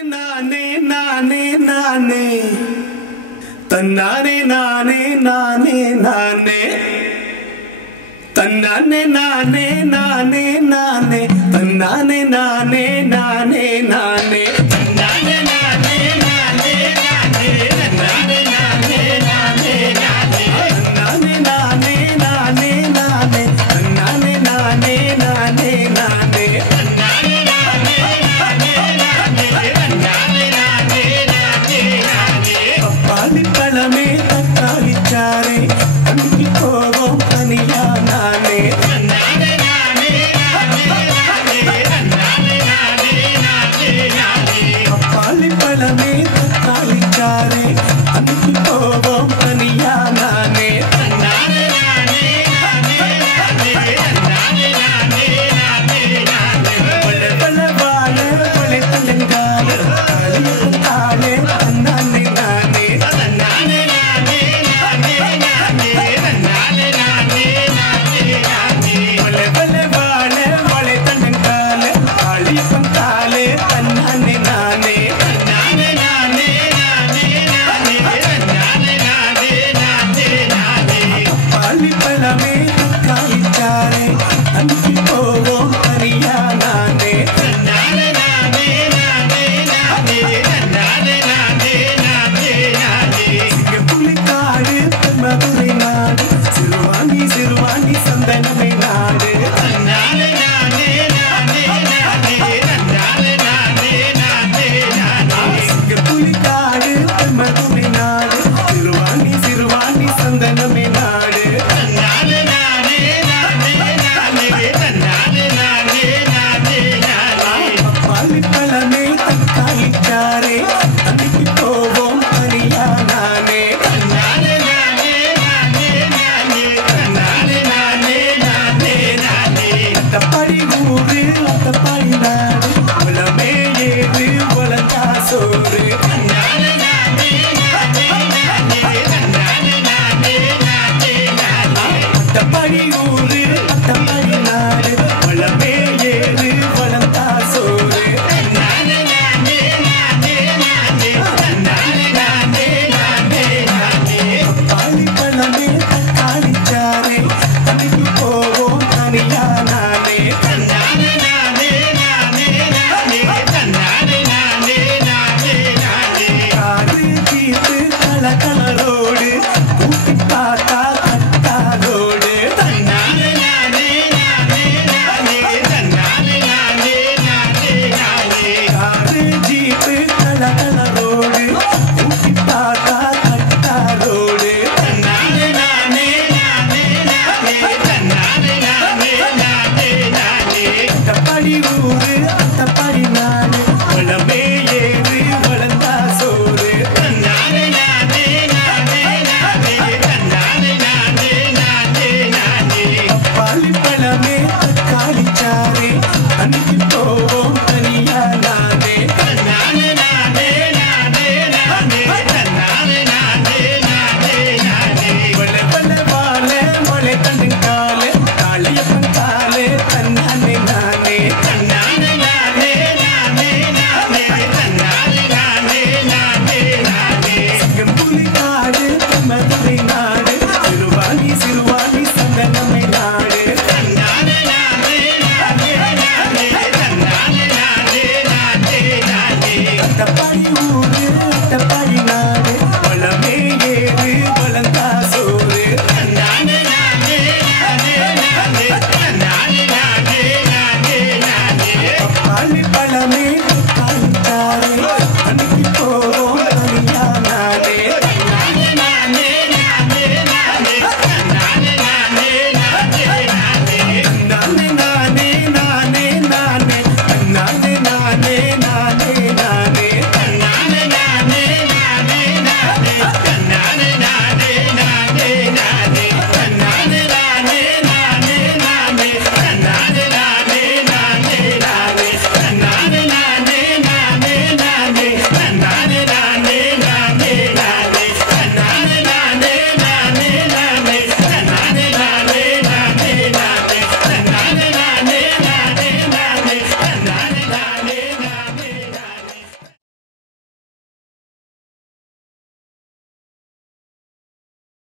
நானே நானே நானே தன்னானே நானே நானே நானே தன்னானே நானே நானே நானே தன்னானே நானே நானே நானே தன்னானே நானே நானே நானே தன்னானே நானே நானே நானே தன்னானே நானே நானே நானே தன்னானே நானே நானே நானே பழமே தக்காளி சாரே அன்னைக்கு போவோம் தனியா நானே பப்பாளி பழமே தக்காளி சாரே அன்னைக்கு போவோம் தனியா நானே பல பல வாழ பழை தலங்கால அழியும் தாளே தன்னானே நானே சிறுவாணி சந்தனமே நாடு புலிக்காடு மதுரை நாடு சிறுவாணி சிறுவாணி சந்தனமே நாடு பப்பாளி பழமே தக்காளி சாரே அன்னைக்கு போவோம் தனியா நானே அத்தப்படி ஊரு அத்தப்படி நாடு உலமே ஏது உலகா சோறு அத்தப்படி ஊரு அத்தப்படி நாடு உலமே ஏது உலகா சோறு பப்பாளி பழமே தக்காளி சாரே அன்னைக்கு போவோம் தனியா நானே